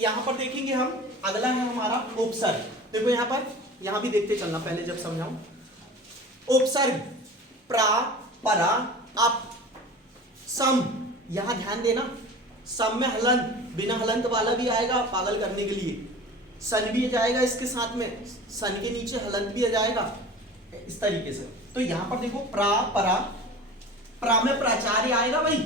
यहाँ पर देखेंगे हम, अगला है हमारा उपसर्ग। देखो यहाँ पर, यहाँ भी देखते चलना पहले जब समझाऊं। उपसर्ग प्रा, परा, अप, सम। यहाँ ध्यान देना, सम में हलंत, बिना हलंत वाला भी आएगा पागल करने के लिए। सन भी आ जाएगा इसके साथ में, सन के नीचे हलंत भी आ जाएगा इस तरीके से। तो यहाँ पर देखो प्रा, परा, प्रा में प्राचार्य आएगा भाई।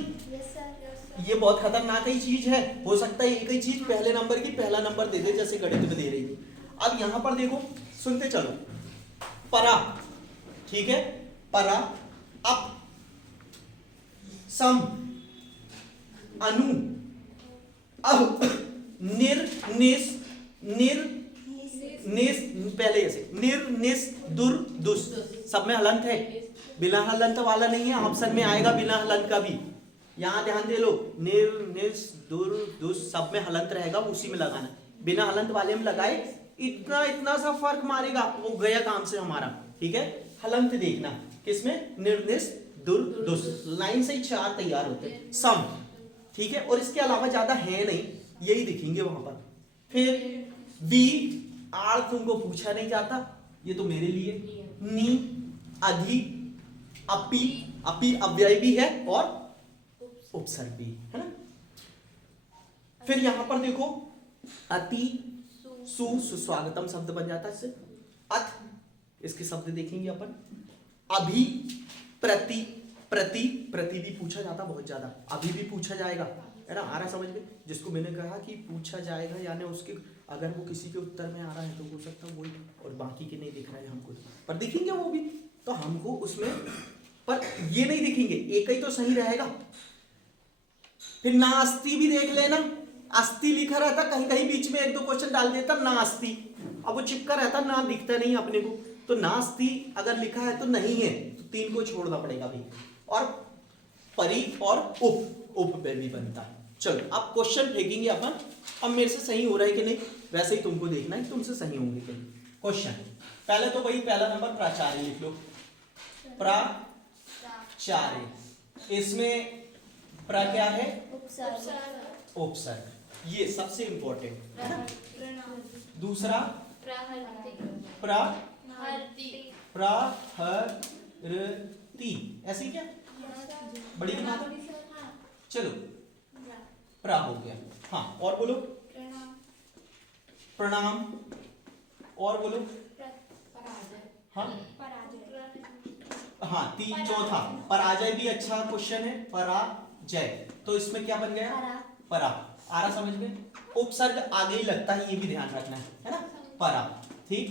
ये बहुत खतरनाक ही चीज है, हो सकता है एक ही चीज पहले नंबर की पहला नंबर दे दे, जैसे गणित में दे रही है। अब यहाँ पर देखो, सुनते चलो, परा, ठीक है, परा, अप, सम, अनु, अब, निर, निस, निर, निस, पहले ऐसे निर, निस, दुर, दुस, सब में हलंत है, बिना हलंत वाला नहीं है। ऑप्शन में आएगा बिना हलंत का भी, यहाँ ध्यान दे लो। निर, निस, दुर, दुस, सब में हलंत रहेगा, उसी में लगाना। बिना हलंत वाले में लगाए, इतना इतना सा फर्क मारेगा, वो गया काम से हमारा, ठीक है। हलंत देखना किसमें, निर्निस, दुर, दुस, लाइन से ही 4 तैयार होते हैं। सम, ठीक है, और इसके अलावा ज्यादा है नहीं, यही दिखेंगे वहां पर। फिर बी, आड़ तुमको पूछा नहीं जाता, ये तो मेरे लिए। नी, अधि, अपी, अपी अव्यय भी है और उपसर्ग भी है ना। फिर यहां पर देखो, अति, सु, सुस्वागतम शब्द बन जाता है इससे। अथ, इसके शब्द देखेंगे अपन। अभी, प्रति, प्रति, प्रति भी पूछा जाता बहुत ज्यादा, अभी भी पूछा जाएगा, है ना। आ रहा समझ में, जिसको मैंने कहा कि पूछा जाएगा, यानी उसके अगर वो किसी के उत्तर में आ रहा है तो हो सकता है वही, और बाकी के नहीं दिख रहा है हमको, पर दिखेंगे वो भी, तो हमको उसमें, पर ये नहीं दिखेंगे, एक ही तो सही रहेगा। फिर नास्ति भी देख लेना, अस्थि लिखा रहता, कहीं कहीं बीच में 1-2 क्वेश्चन डाल देता नास्ति, अब वो चिपका रहता, ना दिखता नहीं अपने को, तो नास्ति अगर लिखा है तो नहीं है, तो 3 को छोड़ना पड़ेगा भाई। और परि और उप पे भी बनता है। चलो अब क्वेश्चन फेंकेंगे अपन, अब मेरे से सही हो रहा है कि नहीं, वैसे ही तुमको देखना है तुमसे सही होंगे कि नहीं। क्वेश्चन पहले तो वही पहला नंबर प्राचार्य लिख लो, प्राचार्य, इसमें प्रा क्या है, उपसर्ग, ये सबसे इंपॉर्टेंट है ना। दूसरा प्रहरती, ऐसे क्या बड़ी बात, चलो प्रा हो गया। हाँ और बोलो, प्रणाम, और बोलो, हाँ हाँ, 3 चौथा, पराजय भी अच्छा क्वेश्चन है, पराजय, तो इसमें क्या बन गया, परा। आ रहा समझ में, उपसर्ग आगे ही लगता है, ये भी ध्यान रखना है ना। परा, ठीक,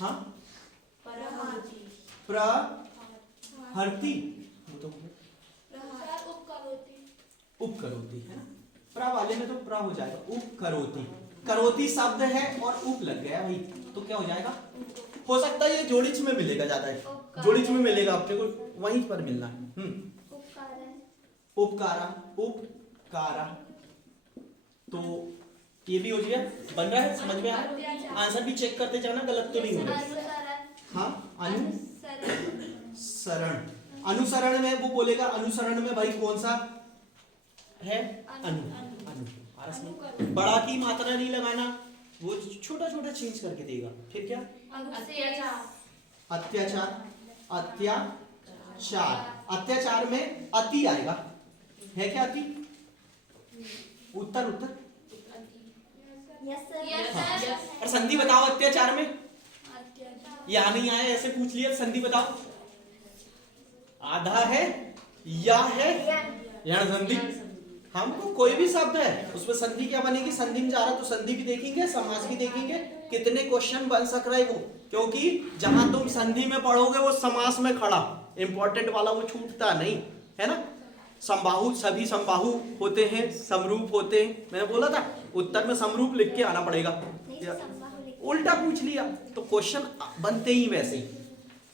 हाँ, प्रहरती, तो उपकरोती है ना, प्रा वाले में तो प्रा हो जाएगा, उपकरोती, करोती शब्द है और उप लग गया भाई, तो क्या हो जाएगा, हो सकता है ये जोड़िच में मिलेगा, ज्यादा है जोड़िच में मिलेगा अपने को, वहीं पर मिलना है। उपकारा, उपकारा, तो ये भी हो गया, बन रहा है, समझ में आ रहा है। आंसर भी चेक करते जाना, गलत तो नहीं हो रहा। हाँ, अनुसरण, अनुसरण में वो बोलेगा, अनुसरण में भाई कौन सा है, अनु, अनु, बड़ा की मात्रा नहीं लगाना, वो छोटा छोटा चेंज करके देगा। फिर क्या, अत्याचार, अत्याचार, अत्याचार में अति आएगा, है क्या अति, उत्तर, उत्तर, और संधि बताओ अत्याचार में, या नहीं आया ऐसे पूछ लिया, संधि बताओ, आधा है या है, या संधि, हमको कोई भी शब्द है उसमें संधि क्या बनेगी, संधि में जा रहा तो संधि भी देखेंगे, समास भी देखेंगे, कितने क्वेश्चन बन सक रहा है वो, क्योंकि जहां तुम संधि में पढ़ोगे वो समास में खड़ा, इंपॉर्टेंट वाला वो छूटता नहीं है ना। समबाहु, सभी समबाहु होते हैं, समरूप होते हैं, मैंने बोला था उत्तर में समरूप लिख के आना पड़ेगा, उल्टा पूछ लिया तो क्वेश्चन बनते ही वैसे ही।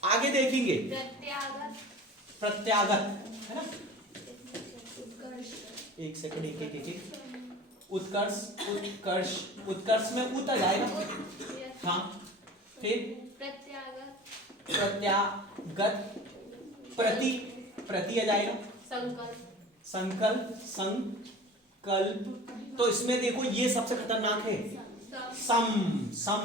आगे देखेंगे, प्रत्यागत है ना, एक सेकंड, एक, उत्कर्ष, उत्कर्ष, उत्कर्ष में उत आ जाएगा, हाँ, फिर प्रत्यागत, प्रति, प्रति आ जाएगा, संकल्प, संकल्प, कल्प। तो इसमें देखो ये सबसे खतरनाक है, सम सम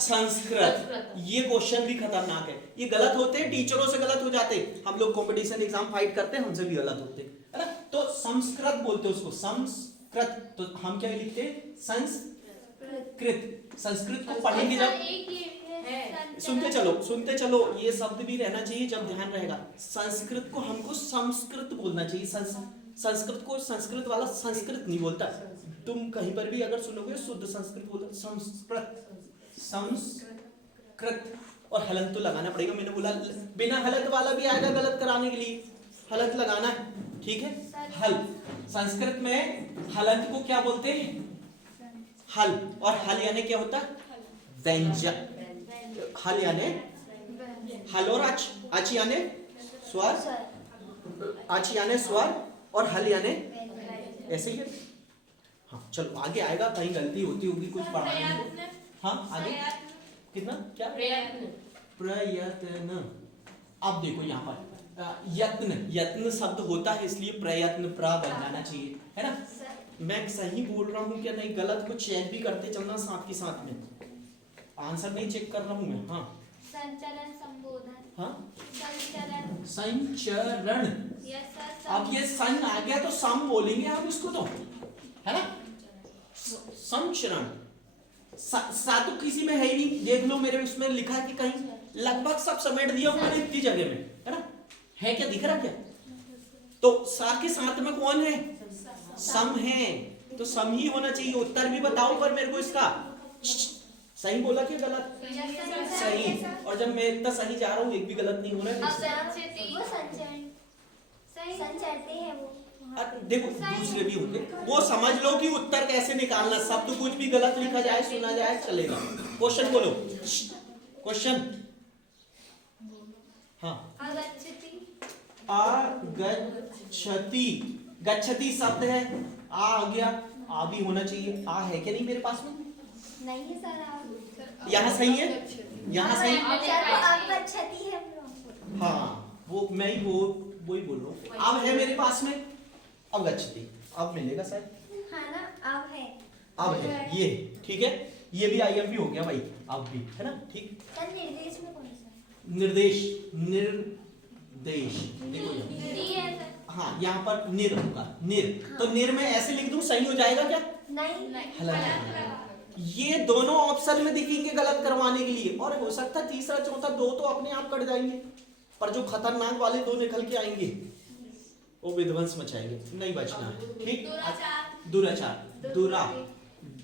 संस्कृत। ये क्वेश्चन भी खतरनाक है, ये गलत होते हैं, टीचरों से गलत हो जाते हैं, हम लोग कंपटीशन एग्जाम फाइट करते हैं, हमसे भी गलत होते हैं, है ना। तो संस्कृत बोलते हैं उसको, संस्कृत। तो हम क्या लिखते हैं, संस्कृत। संस्कृत को पढ़ेंगे जब, सुनते चलो, ये शब्द भी रहना चाहिए जब ध्यान रहेगा। संस्कृत को हमको संस्कृत बोलना चाहिए, संस्कृत को संस्कृत वाला संस्कृत नहीं बोलता। तुम कहीं पर भी अगर सुनोगे शुद्ध संस्कृत बोलते, संस्कृत संस्कृत। और हलंत तो लगाना पड़ेगा, मैंने बोला बिना हलंत वाला भी आएगा गलत कराने के लिए, हलंत लगाना है, ठीक है। हल, संस्कृत में हलंत को क्या बोलते हैं, हल। और हल यानी क्या होता है, व्यंजन। हल यानी हल और अच यानी स्वर, अच यानी स्वर और हल यानी ऐसे ही है। हाँ चलो आगे आएगा, कहीं गलती होती होगी कुछ पढ़ाने में। हाँ आगे कितना क्या, प्रयत्न। अब देखो यहाँ पर यत्न, यत्न शब्द होता है इसलिए प्रयत्न प्रा बन जाना चाहिए, है ना। मैं सही बोल रहा हूँ क्या नहीं, गलत को चेक भी करते चलना साथ के साथ में, आंसर नहीं चेक कर रहा हूँ मैं। हाँ संचरण, संबोधन। हाँ संचरण, संचरण। अब ये सन आ गया तो सम बोलेंगे हम इसको, तो है ना। संचरण सा तो किसी में है ही नहीं, देख लो मेरे उसमें लिखा है कि कहीं, लगभग सब समेट दिया मैंने इतनी जगह में, है ना। है क्या, दिख रहा क्या। तो सा के साथ में कौन है, सम है, तो सम ही होना चाहिए। उत्तर भी बताओ पर मेरे को इसका, सही बोला कि गलत, सही। और जब मैं इतना सही जा रहा हूँ एक भी गलत नहीं हो रहा है। देखो दूसरे भी होंगे, वो समझ लो कि उत्तर कैसे निकालना, सब तो कुछ भी गलत लिखा जाए सुना जाए चलेगा। क्वेश्चन बोलो, क्वेश्चन। हाँ अगच्छति, गच्छति शब्द है, आ गया, आ भी होना चाहिए, आ है क्या नहीं मेरे पास में, नहीं है सर। यहाँ सही है, यहाँ सही। अगच्छति है। हाँ वो मैं ही वो ही बोल रहा हूँ, अब है मेरे पास में अगच्छति, अब मिलेगा सर, हाँ ना, अब है, अब है ये, ठीक है। ये भी आईएमपी हो गया भाई, अब भी है ना, ठीक। सर निर्देश में कौन सा, निर्देश, निर्देश देखो यहाँ, हाँ यहाँ पर निर होगा, निर। तो निर में ऐसे लिख दूं सही हो जाएगा क्या, नहीं। ये दोनों ऑप्शन में दिखेंगे गलत करवाने के लिए, और हो सकता है तीसरा चौथा दो तो अपने आप कट जाएंगे, पर जो खतरनाक वाले दो निकल के आएंगे वो विध्वंस मचाएंगे, नहीं बचना है, ठीक। दुराचार, दुरा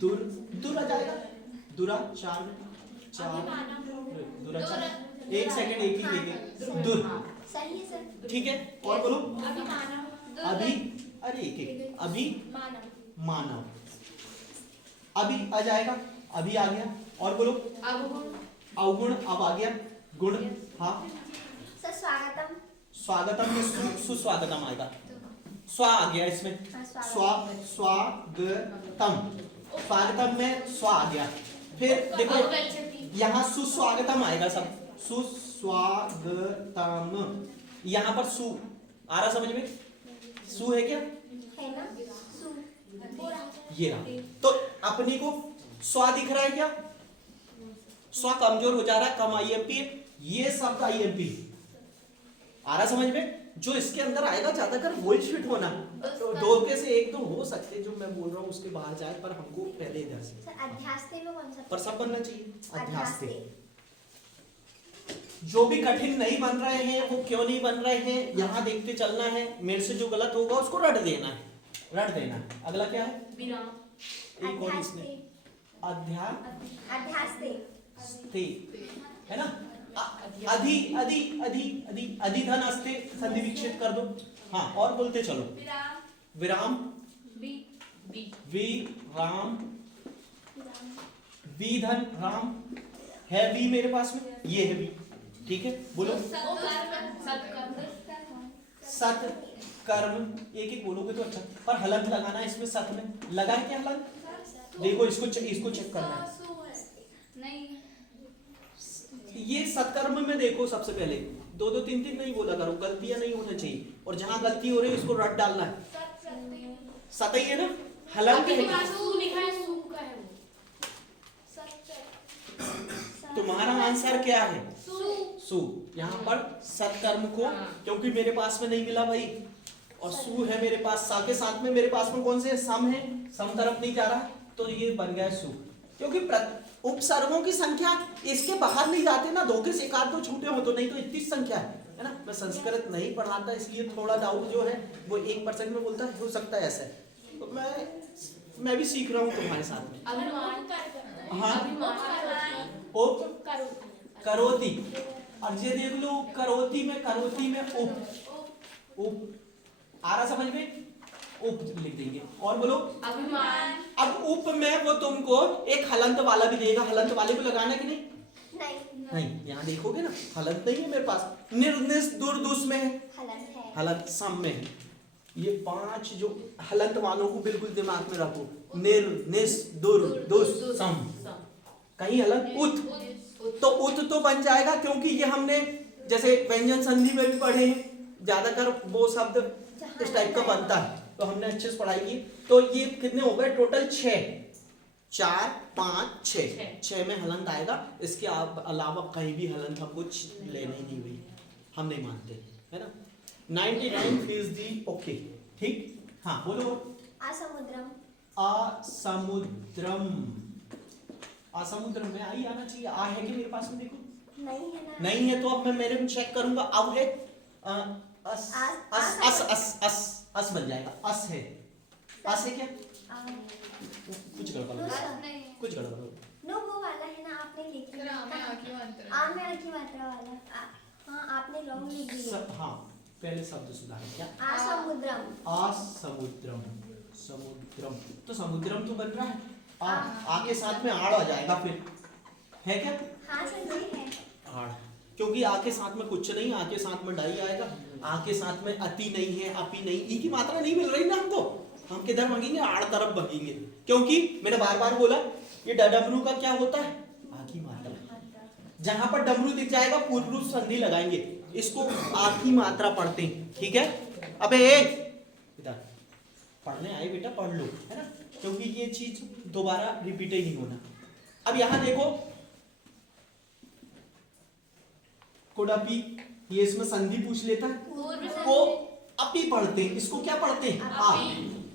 दुर दुरा जाएगा, दुराचार, दुराचार। एक सेकंड एक ही लेंगे, दुर सही है सर, ठीक है। और बोलो अभी, अरे एक अभी मानव, अभी आ जाएगा, अभी आ गया। और बोलो अवगुण, अब आ गया गुण। हाँ सर स्वागतम, स्वागतम में सुस्वागतम आएगा, स्वा आ गया इसमें, स्वागतम, स्वागतम में स्वा आ गया। फिर देखो यहाँ सुस्वागतम आएगा, सब सुस्वागतम, यहाँ पर सु आ रहा समझ में, सु है क्या, है ना, सु ये रहा। तो अपनी को स्वा दिख रहा है क्या, स्वा कमजोर हो जा रहा है, कम आईएमपी, ये शब्द आईएमपी आ रहा समझ में। जो इसके अंदर आएगा ज्यादातर वॉइस फिट होना, दो के से एक तो हो सकते जो मैं बोल रहा हूँ उसके बाहर जाए, पर हमको पहले इधर से अध्यास्ते में कौन सा, पर सब बनना चाहिए अध्यास्ते। जो भी कठिन नहीं बन रहे हैं वो क्यों नहीं बन रहे हैं, यहाँ देखते चलना है, मेरे से जो गलत होगा उसको रट देना है, रट देना है। अगला क्या है, एक और इसमें अध्यास्ते, है ना। अधि अधि अधि अधि अधिधन अस्ते, संधि विच्छेद कर दो। हाँ और बोलते चलो, विराम, विराम, विधन, राम है, वी मेरे पास में, ये है वी, ठीक है। बोलो सत कर्म, एक एक बोलोगे तो अच्छा, पर हलंत लगाना है इसमें, सत में लगा है क्या हलंत, देखो इसको चेक करना है। ये सत्कर्म में देखो सबसे पहले दो दो तीन तीन नहीं बोला करो, गलतियां नहीं होना चाहिए, और जहां गलती हो रही है उसको रट डालना है। सतही है ना, हलंत है। तुम्हारा आंसर क्या है? सु। यहाँ पर सत्कर्म को, क्योंकि मेरे पास में नहीं मिला भाई, और सु है मेरे पास, सा के साथ में मेरे पास में कौन से सम है, सम तरफ नहीं जा रहा, तो ये बन गया सु। क्योंकि उपसर्गों की संख्या इसके बाहर नहीं जाते ना, दो के एक आध दो छूटे हो तो, नहीं तो इतनी संख्या है ना। मैं संस्कृत नहीं पढ़ाता इसलिए थोड़ा डाउट जो है वो 1% में बोलता है, हो सकता है ऐसा। तो मैं भी सीख रहा हूँ तुम्हारे साथ में। हाँ, उप करोती, और ये देख लो करोती में उप आ रहा समझ में, उप लिख देंगे। और बोलो अभिमान। अब उप में वो तुमको एक हलंत वाला भी देगा, हलंत वाले को लगाना कि नहीं? नहीं, यहाँ देखोगे ना, हलंत नहीं है मेरे पास। निर निस दुर दुस में है, हलंत सम में है। ये 5 जो हलंत वालों को बिल्कुल दिमाग में रखो, निर निस दुर दुस सम। कहीं हलंत उत, तो उत तो बन जाएगा, क्योंकि ये हमने जैसे व्यंजन संधि में भी पढ़े हैं, ज्यादातर वो शब्द इस टाइप का बनता है, तो हमने अच्छे से पढ़ाई की। तो ये कितने हो गए टोटल? 6, 4, 5, 6 में हलंत आएगा। इसके अलावा कहीं भी हलंत हमको लेने ही नहीं हुई, हम नहीं मानते, है ना। 99% ओके, ठीक। हाँ बोलो। असमुद्रम। असमुद्रम में आई आना चाहिए, आ है कि मेरे पास में? देखो नहीं है ना। नहीं है तो अब मैं मेरे में चेक करूंगा। अब है अस अस बन जाएगा, अस है। अस है क्या? कुछ गड़बड़ हो। नो वो वाला है ना, आपने लिख लिया। आ में आ की मात्रा वाला। हाँ, आपने रॉन्ग लिख दिया। हाँ, पहले शब्द सुधार क्या? असमुद्रम। समुद्रम, तो समुद्रम तो बन रहा है, आ के साथ में आड़ आ जाएगा फिर, है क्या? हाँ सर जी है। आड़, क्योंकि आ के साथ में कुछ नहीं, आ के साथ में डाई आएगा, आ के साथ में अति नहीं है, अपी नहीं, ई की मात्रा नहीं मिल रही ना हमको, हम किधर भागेंगे? आड़ तरफ भागेंगे। क्योंकि मैंने बार बार बोला, ये डमरू का क्या होता है? आ की मात्रा। जहां पर डमरू दिख जाएगा पूर्व रूप संधि लगाएंगे, इसको आ की मात्रा पढ़ते हैं, ठीक है। अबे इधर पढ़ने आए बेटा, पढ़ लो, है ना, क्योंकि ये चीज दोबारा रिपीट ही नहीं होना। अब यहां देखो, कोडापी, ये इसमें संधि पूछ लेता है, को अपी पढ़ते हैं, इसको क्या पढ़ते हैं? आ।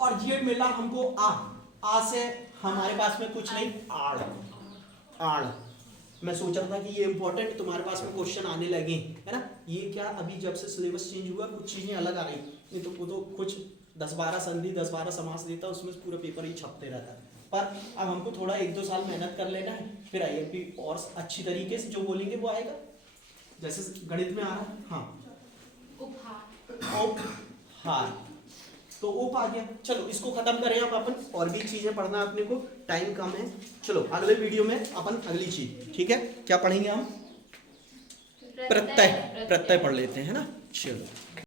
और ये मिला हमको आ से हमारे पास में कुछ नहीं, आड़। मैं सोच रहा था कि ये इंपॉर्टेंट तुम्हारे पास में क्वेश्चन आने लगे, है ना। ये क्या अभी जब से सिलेबस चेंज हुआ कुछ चीजें अलग आ रही, नहीं तो वो तो कुछ 10-12 संधि 10-12 समास देता, उसमें पूरा पेपर ही छपते रहता है। पर अब हमको थोड़ा 1-2 साल मेहनत कर लेना है, फिर आईएमपी और अच्छी तरीके से जो बोलेंगे वो आएगा। जैसे गणित में आ रहा है, हाँ, उपहार, तो उप आ गया। चलो इसको खत्म करें अब अपन, और भी चीजें पढ़ना अपने को, टाइम कम है। चलो अगले वीडियो में अपन अगली चीज, ठीक है, क्या पढ़ेंगे हम? प्रत्यय पढ़ लेते हैं, है ना। चलो।